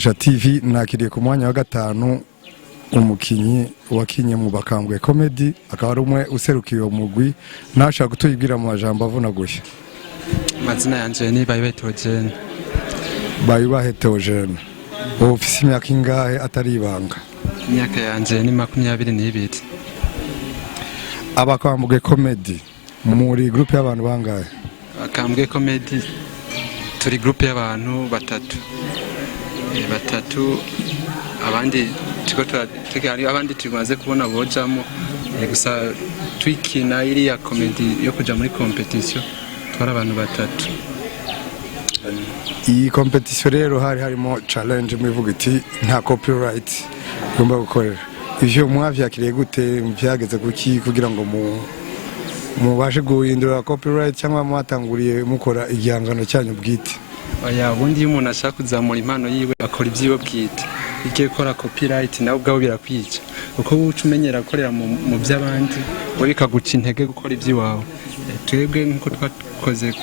GISHA TV nakiriye ku mwanya wa gatanu umukinyi wakinye mu Bakambwe Comedy akaba ari umwe userukiye umugwi nashaka gutuyibwira mu majambo avunaguye. Mazina yanje ni Bakambwe Bakambwe ofisi imyaka ingahe atari ibanga? Imyaka yanje ni 22. Bakambwe Comedy muri groupe y'abantu bangahe? Bakambwe Comedy turi groupe y'abantu batatu abandi abandi tumaze kubona bojamo gusa twikina iri ya comedy yo kuja muri competition twara abantu batatu. Iyi competition rero harimo challenge mwivuga iti nta copyright ngomba gukorera. Ivyo mwavyakiriye gute byageze kuki kugira ngo mubashe guhindura copyright cyangwa mwatanguriye mukora igihangano cyanyu bwite? Oya, ubundi umuntu ashaka kuzamura impano yiwe akora ibyiwe bwite. Igiye gukora copyright nawe ubwawe birakwica uko uca umenyera gukorera mu by'abandi we bikaguca intege gukora iby'iwawe. Twebwe nkuko twakoze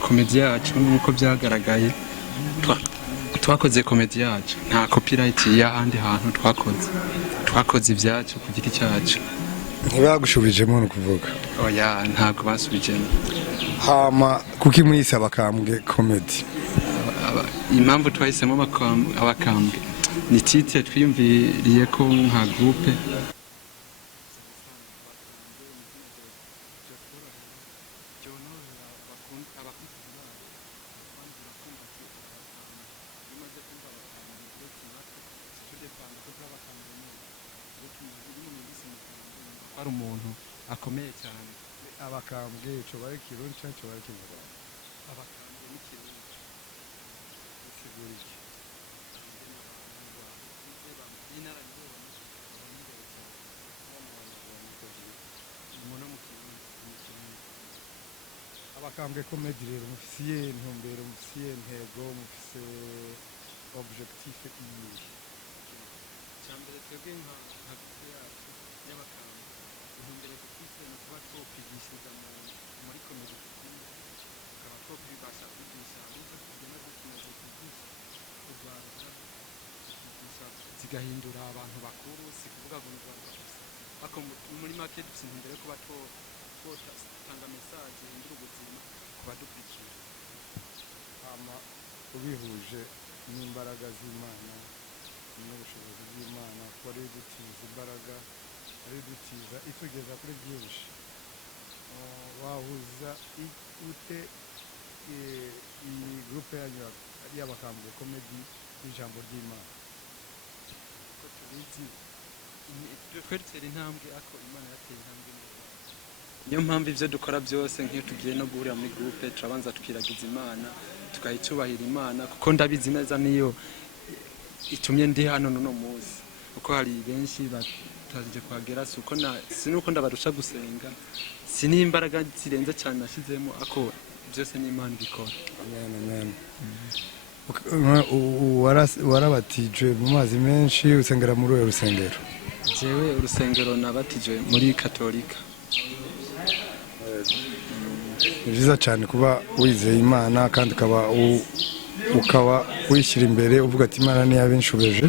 comedy yacu nkuko byagaragaye twakoze comedy yacu nta copyright y'ahandi hantu twakoze ibyacu ku giti cyacu. Ntibagushubijemo no kuvuga? Oya, ntabwo basubijemo. Hama kuki mwise Bakambwe Comedy? Impamvu twahisemo Bakambwe ni titre twiyumviriye ko nka groupe ari umuntu akomeye cyane. Bakambwe cyo bari kirundi cyo bari kinyarwanda? Bakambwe ni kirundi. Siguriki Bakambwe Comedy rero mufisiye ntumbero, mufisiye ntego, mufise objectif iyi cyambere twebwe nka groupe yacu y'Abakambwe intumbero dufise no kuba twokwigishiza muri comedy tukaba twokwibasha kwigisha ariko tugenda dukomeza kwigisha kurwanya kwigisha zigahindura abantu bakuru si kuvuga ngo ariko muri make dufise intumbero yo kuba twotanga message hindura ubuzima kuba dukurikira. Ama ubihuje n'imbaraga z'Imana n'ubushobozi bw'Imana ko ari dutiza imbaraga ari dutiza itugeza kuri byinshi. Wahuza ute iyi groupe yanyu y'Abakambwe Comedy n'ijambo ry'Imana? Ko tubizi twetera intambwe ako Imana yateye intambwe. Niyo mpamvu ivyo dukora byose nk'iyo tugiye no guhurira muri groupe turabanza tukiragiza Imana tukayicubahira Imana kuko ndabizi neza niyo itumye ndi hano no munsi uko hari benshi bataje kwagera sinuko ndabarusha gusenga sinimbaraga zirenze cyane nashizemo ako byose ni Imana bikora. Amen. Warabatije mu mazi menshi usengera muri uyo rusengero? Jewe urusengero nabatije muri Katolika. Ni byiza cyane kuba wizeye Imana kandi ukaba wishyira imbere uvuga ati Imana ni yabinshobeje.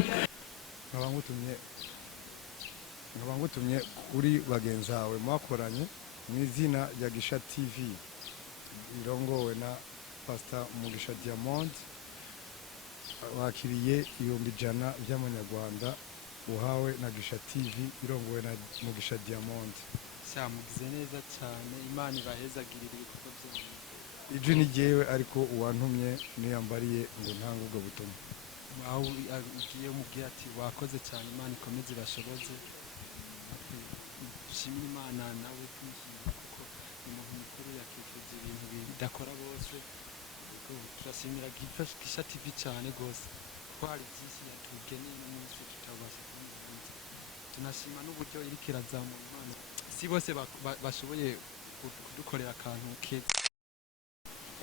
Nkaba ngutumye kuri bagenzi bawe mwakoranye mu izina rya GISHA TV irongowe na Pastor Mugisha Diamond wakiriye 100 by'amanyarwanda uhawe na GISHA TV irongowe na Mugisha Diamond. Mugize neza cyane Imana ibahezagirira ibikorwa byanyu. Ije ni jewe ariko uwantumye niyambariye ngo ntanga ubwo butumwa. Aho ugiye umubwira ati wakoze cyane Imana ikomeze bashoboze. Shimira Imana nawe twishimira kuko umuntu mukuru yakifuje ibintu bidakora bose. Turashimira GISHA TV cyane gose. Twari byinshi yatugeneye n'umunsi tutabasha kumenya. Tunashima n'uburyo iri kirazamura Imana. Si bose bashoboye kudukorera akantu keza.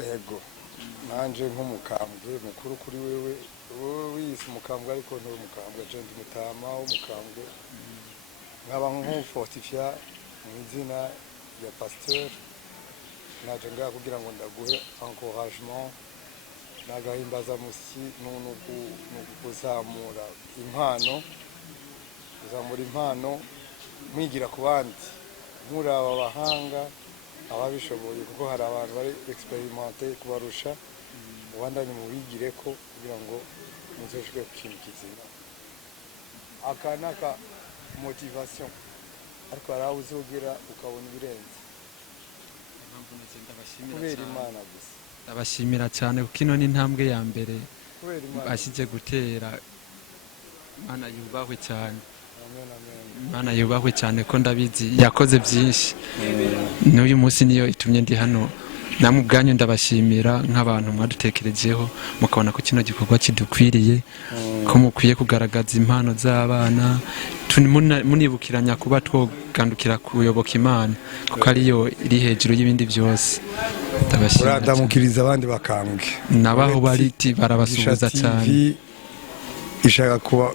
Yego nanje nk'umukambwe mukuru kuri wewe wise umukambwe ariko nturi umukambwe je ndi mutama w'umukambwe nkaba nk'ufortifia mu izina ya pasteur naje ngaha kugira ngo ndaguhe encouragement nagahimbaza musi kuzamura impano mwigira ku bandi muraba abahanga ababishoboye kuko hari abantu bari experimente kubarusha ubandanye mu bigire ko kugira ngo muzoshike ku kintu kizima akanaka motivation ariko araho uzogera ukabona ibirenze kubera Imana gusa ndabashimira cyane kuko ino ni intambwe ya mbere bashyize gutera. Imana yubahwe cyane, Imana yubahwe cyane ko ndabizi yakoze byinshi n'uyu munsi niyo itumye ndi hano. Namwe ubwanyu ndabashimira nk'abantu mwadutekerejeho mukabona ko kino gikorwa kidukwiriye, ko mukwiye kugaragaza impano z'abana munibukiranya kuba twogandukira kuyoboka Imana kuko ariyo iri hejuru y'ibindi byose. Ndabashimira, uradamukiriza abandi bakambwe nabaho bariti barabasuhuza cyane. ishaka kuba